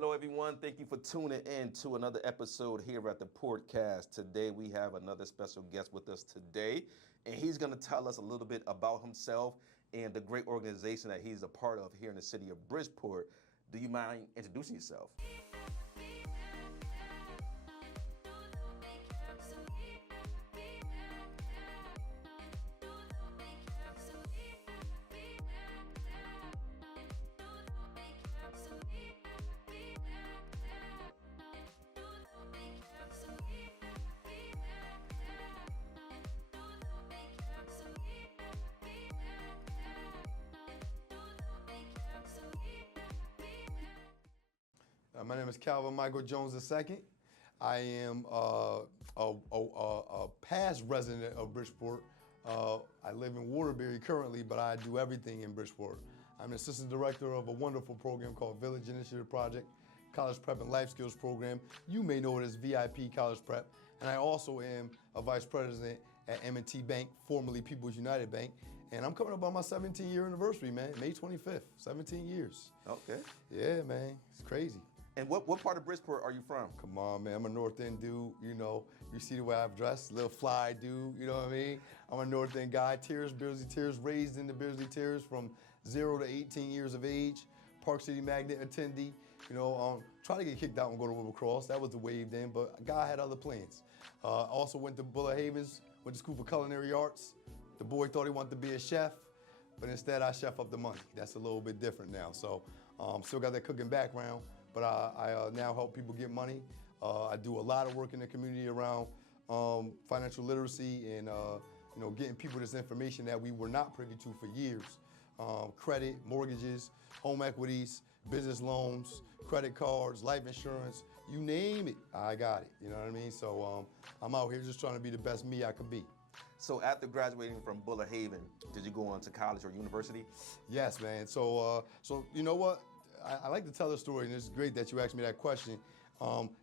Hello, everyone. Thank you for tuning in to another episode here at the Portcast. Today, we have another special guest with us today, and he's going to tell us a little bit about himself and the great organization that he's a part of here in the city of Bridgeport. Do you mind introducing yourself? My name is Calvin Michael Jones II. I am a past resident of Bridgeport. I live in Waterbury currently, but I do everything in Bridgeport. I'm an assistant director of a wonderful program called Village Initiative Project, College Prep and Life Skills Program. You may know it as V.I.P College Prep. And I also am a vice president at M&T Bank, formerly People's United Bank. And I'm coming up on my 17-year anniversary, man, May 25th, 17 years. Okay. Yeah, man, it's crazy. And what part of Bridgeport are you from? Come on, man, I'm a North End dude, you know. You see the way I've dressed, little fly dude, you know what I mean? I'm a North End guy, Beardsley Tiers, raised in the Beardsley Tiers from 0 to 18 years of age. Park City Magnet attendee, you know, try to get kicked out and go to River Cross. That was the wave then, but God had other plans. Also went to Buller Havens, went to school for culinary arts. The boy thought he wanted to be a chef, but instead I chef up the money. That's a little bit different now. So still got that cooking background, but I now help people get money. I do a lot of work in the community around financial literacy and you know, getting people this information that we were not privy to for years. Credit, mortgages, home equities, business loans, credit cards, life insurance, you name it, I got it, you know what I mean? So I'm out here just trying to be the best me I could be. So after graduating from Buller Haven, did you go on to college or university? Yes, man. So you know what? I like to tell the story, and it's great that you asked me that question.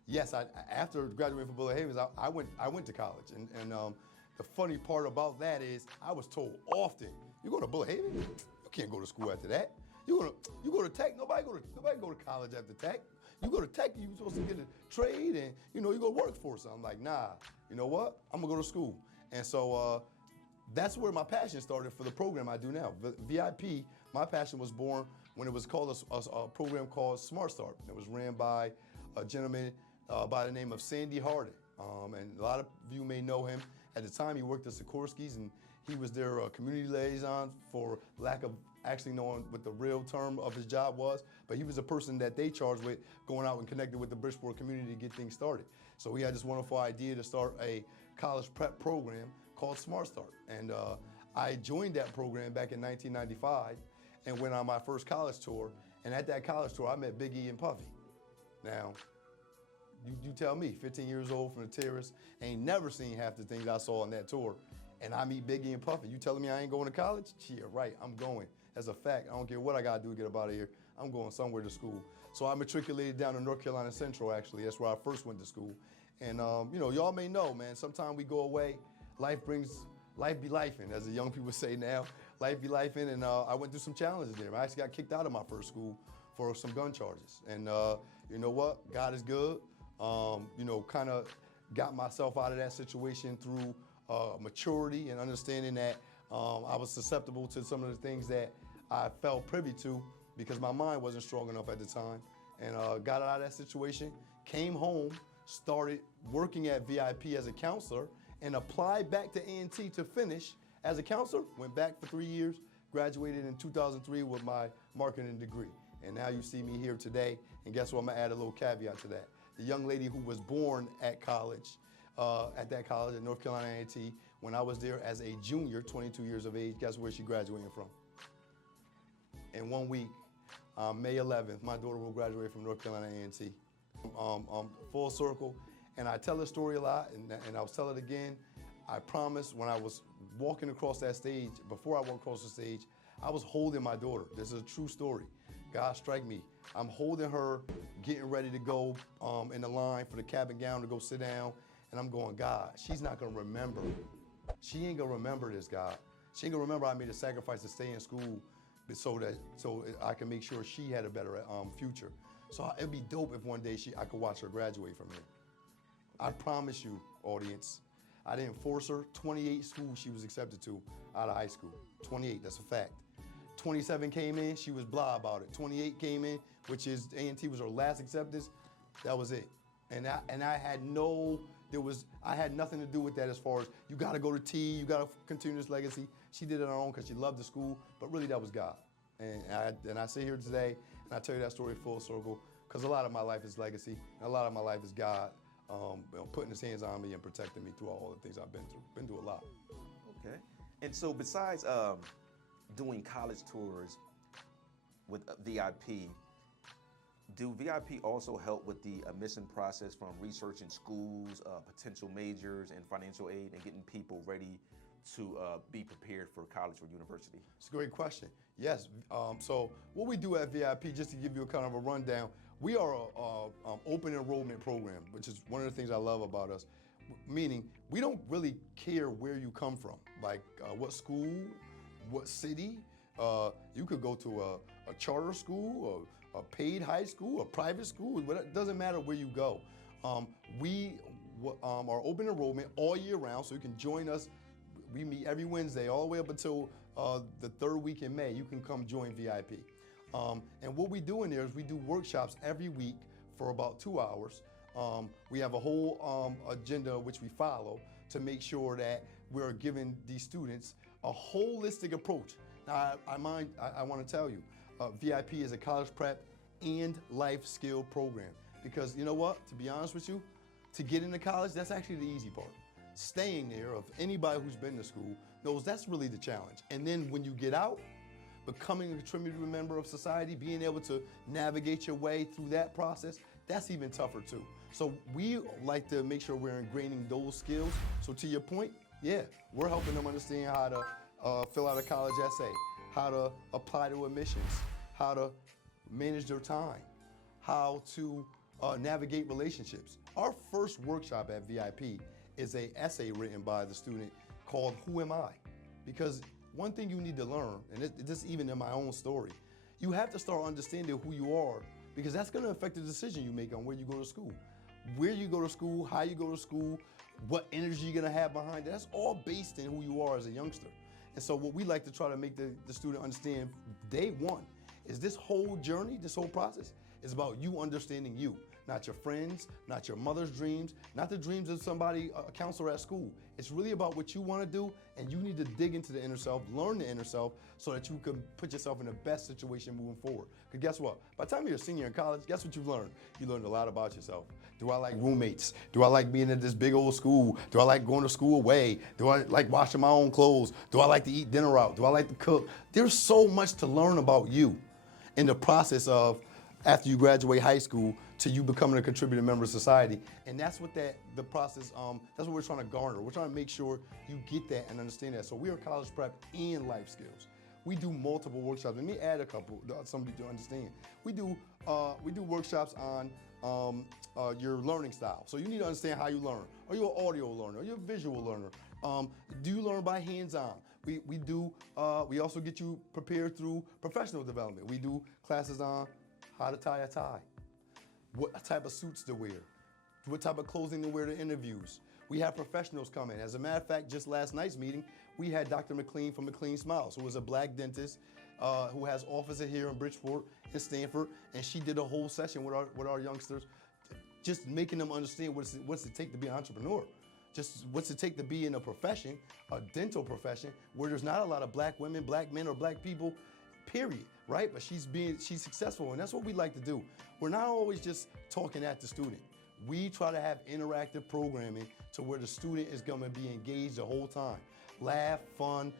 Yes, after graduating from Buller Havens, I went to college, and the funny part about that is I was told often, "You go to Buller Haven? You can't go to school after that. You go to Tech? Nobody go to college after Tech. You go to Tech, you're supposed to get a trade, and you know you go work for something." I'm like, nah. You know what? I'm gonna go to school, and so that's where my passion started for the program I do now. VIP, my passion was born when it was called a program called Smart Start. It was ran by a gentleman by the name of Sandy Hardin. And a lot of you may know him. At the time, he worked at Sikorsky's, and he was their community liaison, for lack of actually knowing what the real term of his job was. But he was a person that they charged with going out and connecting with the Bridgeport community to get things started. So we had this wonderful idea to start a college prep program called Smart Start. And I joined that program back in 1995 and went on my first college tour. And at that college tour, I met Big E and Puffy. Now, you tell me, 15 years old from the terrace, ain't never seen half the things I saw on that tour. And I meet Big E and Puffy. You telling me I ain't going to college? Yeah, right, I'm going. That's a fact. I don't care what I gotta do to get up out of here. I'm going somewhere to school. So I matriculated down to North Carolina Central, actually. That's where I first went to school. And you know, y'all may know, man, sometimes we go away, life be lifing, as the young people say now. Life be lifing, and I went through some challenges there. I actually got kicked out of my first school for some gun charges. And you know what? God is good. You know, kind of got myself out of that situation through maturity and understanding that I was susceptible to some of the things that I felt privy to because my mind wasn't strong enough at the time. And got out of that situation, came home, started working at VIP as a counselor, and applied back to A&T to finish as a counselor. Went back for 3 years, graduated in 2003 with my marketing degree. And now you see me here today, and guess what? I'm gonna add a little caveat to that. The young lady who was born at college, at that college at North Carolina A&T, when I was there as a junior, 22 years of age, guess where she graduating from? In 1 week, May 11th, my daughter will graduate from North Carolina A&T. Full circle, and I tell the story a lot, and I'll tell it again. I promise when I was walking across that stage, before I walked across the stage, I was holding my daughter. This is a true story. God strike me. I'm holding her, getting ready to go in the line for the cap and gown to go sit down, and I'm going, God, she's not gonna remember. She ain't gonna remember this, God. She ain't gonna remember I made a sacrifice to stay in school so I can make sure she had a better future. So it'd be dope if one day I could watch her graduate from here. I promise you, audience, I didn't force her. 28 schools she was accepted to out of high school. 28, that's a fact. 27 came in, she was blah about it. 28 came in, which is A&T was her last acceptance. That was it. And I had nothing to do with that as far as you got to go to T, you got to continue this legacy. She did it on her own because she loved the school, but really that was God. And I sit here today and I tell you that story full circle because a lot of my life is legacy, and a lot of my life is God putting His hands on me and protecting me through all the things I've been through. Been through a lot. Okay. And so besides doing college tours with V.I.P, do V.I.P also help with the admission process from researching schools, potential majors, and financial aid, and getting people ready to be prepared for college or university? It's a great question. Yes. So what we do at V.I.P, just to give you a kind of a rundown, we are an open enrollment program, which is one of the things I love about us. Meaning, we don't really care where you come from, like what school, what city. You could go to a charter school, or a paid high school, a private school. It doesn't matter where you go. We are open enrollment all year round, so you can join us. We meet every Wednesday all the way up until the third week in May. You can come join V.I.P. And what we do in there is we do workshops every week for about 2 hours. We have a whole agenda which we follow to make sure that we're giving these students a holistic approach. Now, I want to tell you, V.I.P is a college prep and life skill program because you know what? To be honest with you, to get into college, that's actually the easy part. Staying there, of anybody who's been to school knows that's really the challenge. And then when you get out, becoming a contributing member of society, being able to navigate your way through that process, that's even tougher too. So we like to make sure we're ingraining those skills. So to your point, yeah, we're helping them understand how to fill out a college essay, how to apply to admissions, how to manage their time, how to navigate relationships. Our first workshop at V.I.P is an essay written by the student called Who Am I? Because one thing you need to learn, and this even in my own story, you have to start understanding who you are because that's going to affect the decision you make on where you go to school. Where you go to school, how you go to school, what energy you're going to have behind it, that's all based in who you are as a youngster. And so what we like to try to make the student understand day one is this whole journey, this whole process is about you understanding you. Not your friends, not your mother's dreams, not the dreams of somebody, a counselor at school. It's really about what you want to do, and you need to dig into the inner self, learn the inner self, so that you can put yourself in the best situation moving forward. Because guess what? By the time you're a senior in college, guess what you've learned? You learned a lot about yourself. Do I like roommates? Do I like being at this big old school? Do I like going to school away? Do I like washing my own clothes? Do I like to eat dinner out? Do I like to cook? There's so much to learn about you in the process of after you graduate high school to you becoming a contributing member of society. And that's what the process, that's what we're trying to garner. We're trying to make sure you get that and understand that. So we are college prep and life skills. We do multiple workshops. Let me add a couple, somebody to understand. We do workshops on your learning style. So you need to understand how you learn. Are you an audio learner? Are you a visual learner? Do you learn by hands-on? We also get you prepared through professional development. We do classes on how to tie a tie, what type of suits to wear, what type of clothing to wear to interviews. We have professionals come in. As a matter of fact, just last night's meeting, we had Dr. McLean from McLean Smiles, who is a black dentist who has offices here in Bridgeport and Stanford, and she did a whole session with our youngsters, just making them understand what's it take to be an entrepreneur. Just what's it take to be in a profession, a dental profession, where there's not a lot of black women, black men, or black people, period, right? But she's successful, and that's what we like to do. We're not always just talking at the student. We try to have interactive programming to where the student is gonna be engaged the whole time. Laugh, fun,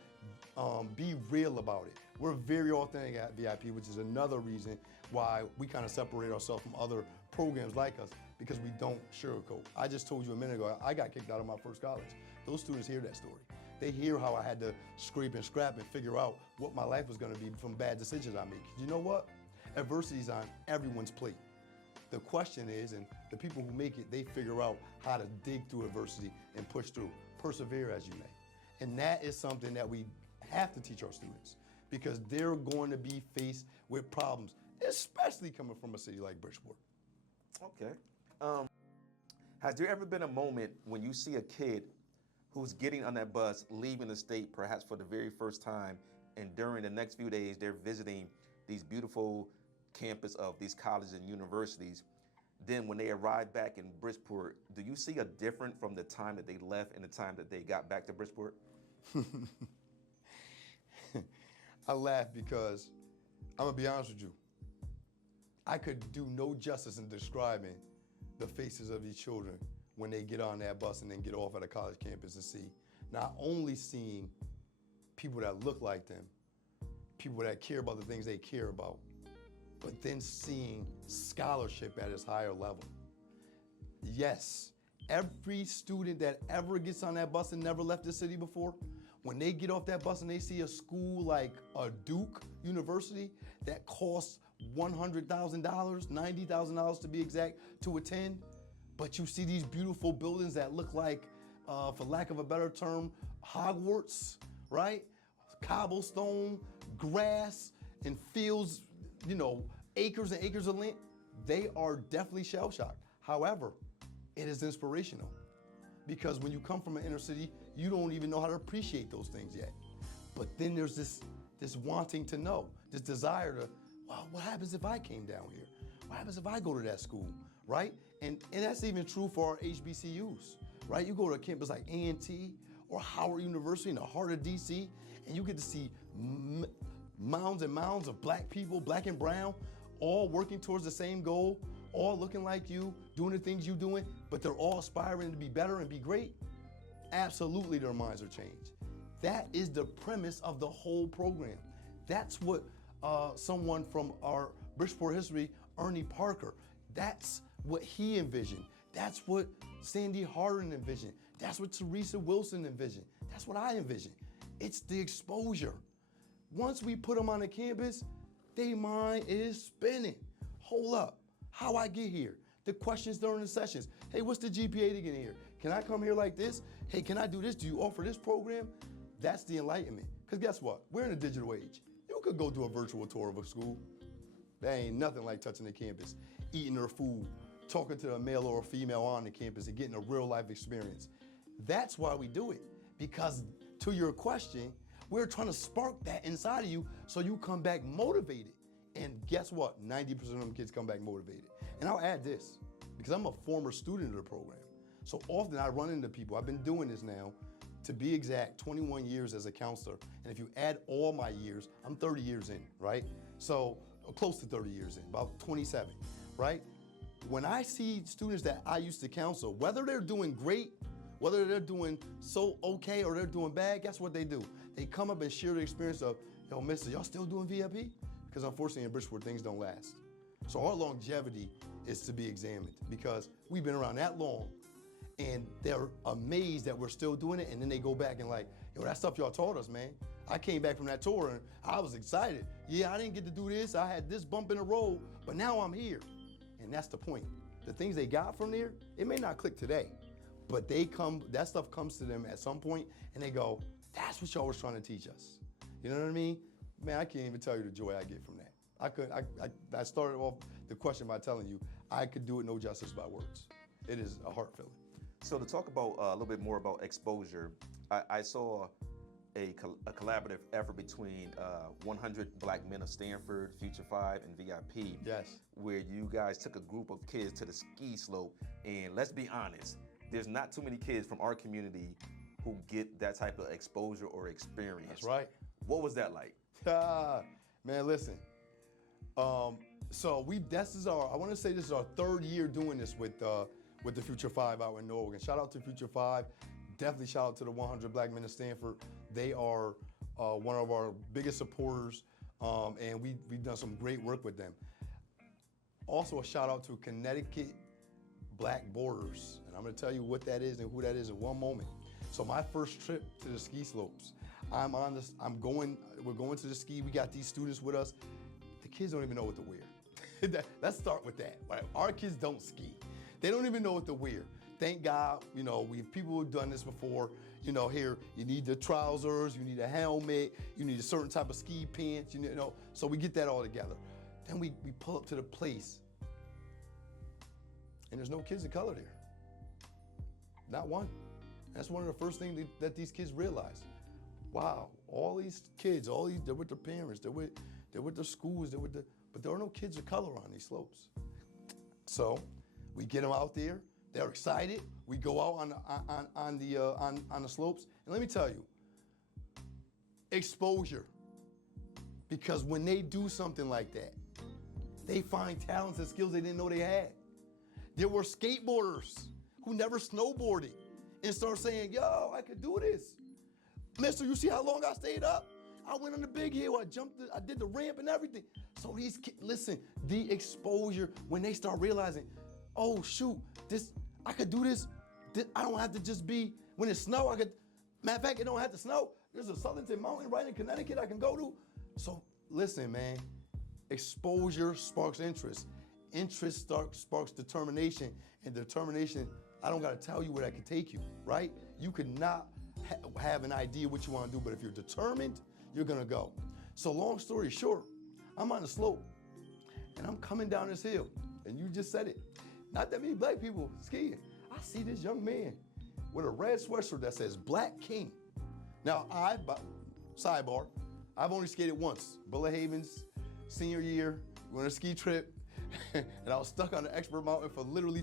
be real about it. We're very authentic at V.I.P, which is another reason why we kind of separate ourselves from other programs like us, because we don't sugarcoat. I just told you a minute ago, I got kicked out of my first college. Those students hear that story. They hear how I had to scrape and scrap and figure out what my life was gonna be from bad decisions I make. You know what? Adversity is on everyone's plate. The question is, and the people who make it, they figure out how to dig through adversity and push through. Persevere as you may. And that is something that we have to teach our students, because they're going to be faced with problems. especially coming from a city like Bridgeport. Okay. Has there ever been a moment when you see a kid who's getting on that bus, leaving the state perhaps for the very first time, and during the next few days they're visiting these beautiful campus of these colleges and universities? Then when they arrive back in Bridgeport, do you see a different from the time that they left and the time that they got back to Bridgeport? I laugh because I'm gonna be honest with you. I could do no justice in describing the faces of these children when they get on that bus and then get off at a college campus and see not only seeing people that look like them, people that care about the things they care about, but then seeing scholarship at its higher level. Yes, every student that ever gets on that bus and never left the city before, when they get off that bus and they see a school like a Duke University that costs $100,000, $90,000 to be exact, to attend, but you see these beautiful buildings that look like, for lack of a better term, Hogwarts, right? Cobblestone, grass, and fields, acres and acres of land. They are definitely shell-shocked. However, it is inspirational because when you come from an inner city, you don't even know how to appreciate those things yet. But then there's this wanting to know, this desire to, well, what happens if I came down here? What happens if I go to that school, right? And that's even true for our HBCUs, right? You go to a campus like A&T or Howard University in the heart of DC, and you get to see mounds and mounds of black people, black and brown, all working towards the same goal, all looking like you, doing the things you're doing, but they're all aspiring to be better and be great. Absolutely, their minds are changed. That is the premise of the whole program. That's what someone from our Bridgeport history, Ernie Parker, that's what he envisioned. That's what Sandy Hardin envisioned. That's what Teresa Wilson envisioned. That's what I envision. It's the exposure. Once we put them on the campus, their mind is spinning. Hold up, how I get here? The questions during the sessions. Hey, what's the GPA to get in here? Can I come here like this? Hey, can I do this? Do you offer this program? That's the enlightenment. Because guess what? We're in a digital age. You could go do a virtual tour of a school. There ain't nothing like touching the campus, eating their food, talking to a male or a female on the campus and getting a real life experience. That's why we do it. Because to your question, we're trying to spark that inside of you so you come back motivated. And guess what? 90% of them kids come back motivated. And I'll add this, because I'm a former student of the program. So often I run into people, I've been doing this now, to be exact, 21 years as a counselor. And if you add all my years, I'm 30 years in, right? So close to 30 years in, about 27, right? When I see students that I used to counsel, whether they're doing great, whether they're doing so okay or they're doing bad, guess what they do? They come up and share the experience of, yo, mister, y'all still doing V.I.P? Because unfortunately in Bridgeport, things don't last. So our longevity is to be examined because we've been around that long and they're amazed that we're still doing it. And then they go back and like, yo, that stuff y'all taught us, man. I came back from that tour and I was excited. Yeah, I didn't get to do this. I had this bump in the road, but now I'm here. And that's the point. The things they got from there, it may not click today, but that stuff comes to them at some point and they go, that's what y'all was trying to teach us. You know what I mean? Man, I can't even tell you the joy I get from that. I started off the question by telling you, I could do it no justice by words. It is a heart feeling. So to talk about a little bit more about exposure, I saw a collaborative effort between 100 Black Men of Stanford, Future 5, and V.I.P. Yes. Where you guys took a group of kids to the ski slope. And let's be honest, there's not too many kids from our community who get that type of exposure or experience. That's right. What was that like? Man, listen. So this is our third year doing this with the Future 5 out in Oregon. Shout out to Future 5. Definitely shout out to the 100 Black Men of Stanford. They are one of our biggest supporters, and we've done some great work with them. Also a shout out to Connecticut Black Borders, and I'm gonna tell you what that is and who that is in one moment. So my first trip to the ski slopes, we're going to the ski, we got these students with us. The kids don't even know what to wear. Let's start with that. Right? Our kids don't ski. They don't even know what to wear. Thank God, people who've done this before, here, you need the trousers, you need a helmet, you need a certain type of ski pants, so we get that all together. Then we pull up to the place, and there's no kids of color there. Not one. That's one of the first things that these kids realize. Wow, all these kids, they're with their parents, they're with their schools, but there are no kids of color on these slopes. So we get them out there. They're excited. We go out on the slopes, and let me tell you, exposure. Because when they do something like that, they find talents and skills they didn't know they had. There were skateboarders who never snowboarded and start saying, yo, I could do this. Mister, you see how long I stayed up? I went on the big hill, I did the ramp and everything. So these kids, listen, the exposure, when they start realizing, oh shoot, I could do this. I don't have to just be, when it snow, matter of fact, it don't have to snow. There's a Southern Mountain right in Connecticut I can go to. So listen, man, exposure sparks interest. Interest sparks determination, and determination, I don't gotta tell you where that can take you, right? You could not have an idea what you wanna do, but if you're determined, you're gonna go. So long story short, I'm on the slope, and I'm coming down this hill, and you just said it. Not that many black people skiing. I see this young man with a red sweatshirt that says Black King. Now, sidebar, I've only skated once, Bullet Havens, senior year, we went on a ski trip, and I was stuck on the expert mountain for literally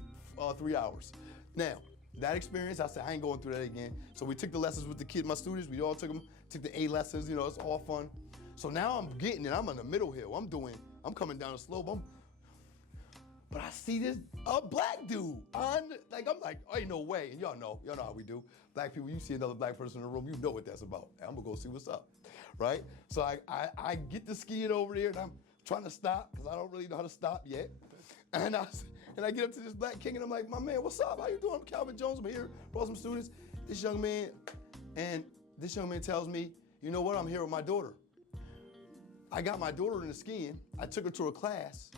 3 hours. Now, that experience, I said, I ain't going through that again. So we took the lessons with the kids, my students, we all took the A lessons, it's all fun. So now I'm getting it, I'm on the middle hill, I'm coming down the slope, but I see a black dude I'm like, oh, ain't no way, and y'all know how we do. Black people, you see another black person in the room, you know what that's about. I'm gonna go see what's up, right? So I get to skiing over there, and I'm trying to stop, because I don't really know how to stop yet. And I get up to this Black King, and I'm like, my man, what's up? How you doing? I'm Calvin Jones, I'm here, brought some students. This young man tells me, you know what, I'm here with my daughter. I got my daughter into skiing, I took her to a class,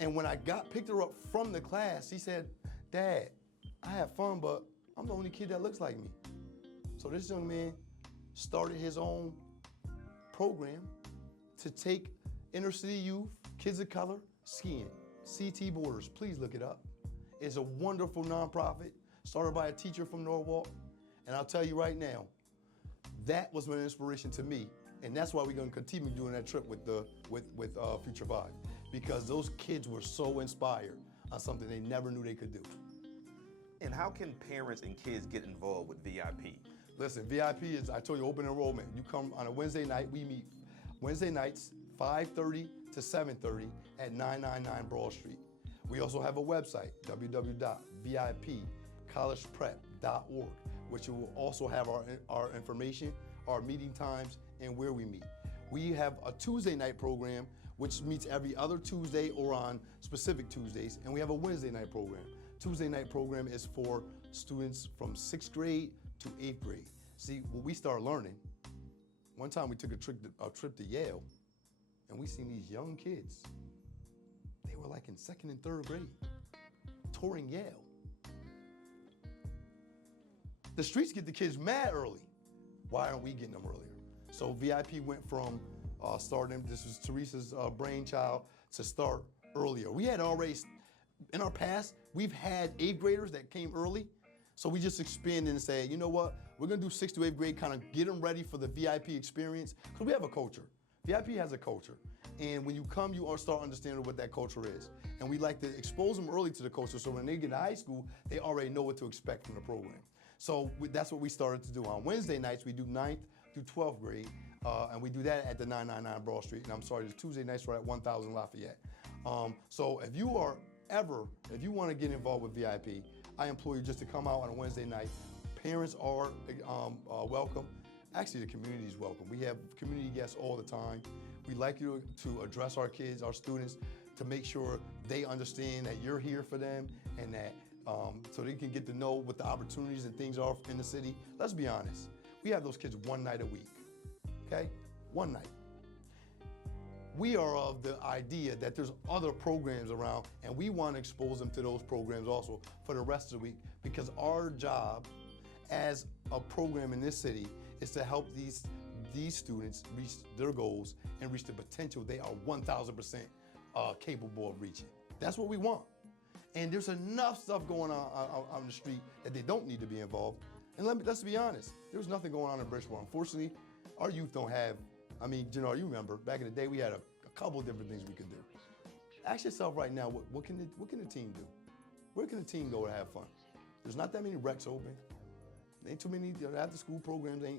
and when I picked her up from the class, he said, Dad, I have fun, but I'm the only kid that looks like me. So this young man started his own program to take inner city youth, kids of color, skiing. CT Borders, please look it up. It's a wonderful nonprofit started by a teacher from Norwalk. And I'll tell you right now, that was an inspiration to me. And that's why we're gonna continue doing that trip with Future V.I.P, because those kids were so inspired on something they never knew they could do. And how can parents and kids get involved with V.I.P? Listen, V.I.P is, I told you, open enrollment. You come on a Wednesday night, we meet Wednesday nights, 5:30 to 7:30 at 999 Broad Street. We also have a website, www.vipcollegeprep.org, which will also have our information, our meeting times, and where we meet. We have a Tuesday night program, which meets every other Tuesday or on specific Tuesdays, and we have a Wednesday night program. Tuesday night program is for students from 6th grade to 8th grade. See, when we start learning, one time we took a trip to Yale, and we seen these young kids. They were like in 2nd and 3rd grade, touring Yale. The streets get the kids mad early. Why aren't we getting them earlier? So V.I.P went from starting, this was Teresa's brainchild, to start earlier. We had already, in our past, we've had 8th graders that came early. So we just expanded and said, you know what? We're gonna do 6th to 8th grade, kind of get them ready for the V.I.P experience, because we have a culture. V.I.P has a culture. And when you come, you start understanding what that culture is. And we like to expose them early to the culture, so when they get to high school, they already know what to expect from the program. So that's what we started to do. On Wednesday nights, we do 9th through 12th grade, and we do that at the 999 Broad Street. And I'm sorry, the Tuesday nights are at 1000 Lafayette. So if you want to get involved with V.I.P, I implore you just to come out on a Wednesday night. Parents are welcome. Actually, the community is welcome. We have community guests all the time. We like you to address our kids, our students, to make sure they understand that you're here for them, and that so they can get to know what the opportunities and things are in the city. Let's be honest. We have those kids one night a week, okay? One night. We are of the idea that there's other programs around, and we want to expose them to those programs also for the rest of the week, because our job as a program in this city is to help these students reach their goals and reach the potential they are 1000% capable of reaching. That's what we want. And there's enough stuff going on the street that they don't need to be involved. And let's be honest, there's nothing going on in Bridgeport. Unfortunately, our youth don't have, I mean, you remember, back in the day, we had a couple of different things we could do. Ask yourself right now, what can the team do? Where can the team go to have fun? There's not that many recs open. There ain't too many after-school programs. There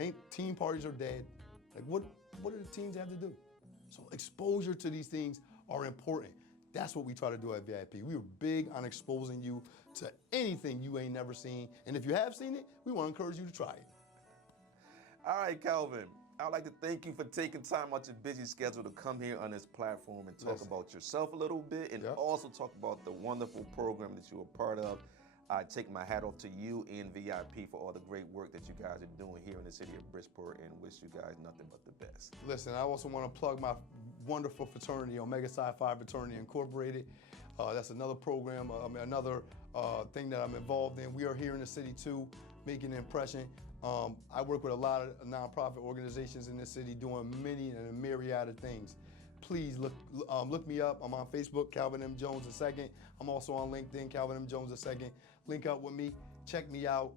ain't team parties are dead. Like, what do the teams have to do? So exposure to these things are important. That's what we try to do at V.I.P. We are big on exposing you to anything you ain't never seen. And if you have seen it, we want to encourage you to try it. All right, Calvin. I'd like to thank you for taking time out your busy schedule to come here on this platform and talk about yourself a little bit and also talk about the wonderful program that you're a part of. I take my hat off to you and V.I.P. for all the great work that you guys are doing here in the city of Bridgeport, and wish you guys nothing but the best. Listen, I also want to plug my wonderful fraternity, Omega Psi Phi Fraternity Incorporated. That's another program, another thing that I'm involved in. We are here in the city too, making an impression. I work with a lot of nonprofit organizations in this city doing many and a myriad of things. Please look me up. I'm on Facebook, Calvin M. Jones II. I'm also on LinkedIn, Calvin M. Jones II. Link up with me, check me out,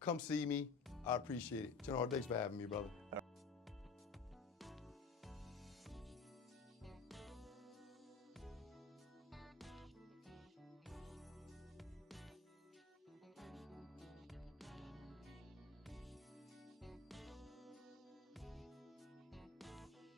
come see me. I appreciate it. General, thanks for having me, brother.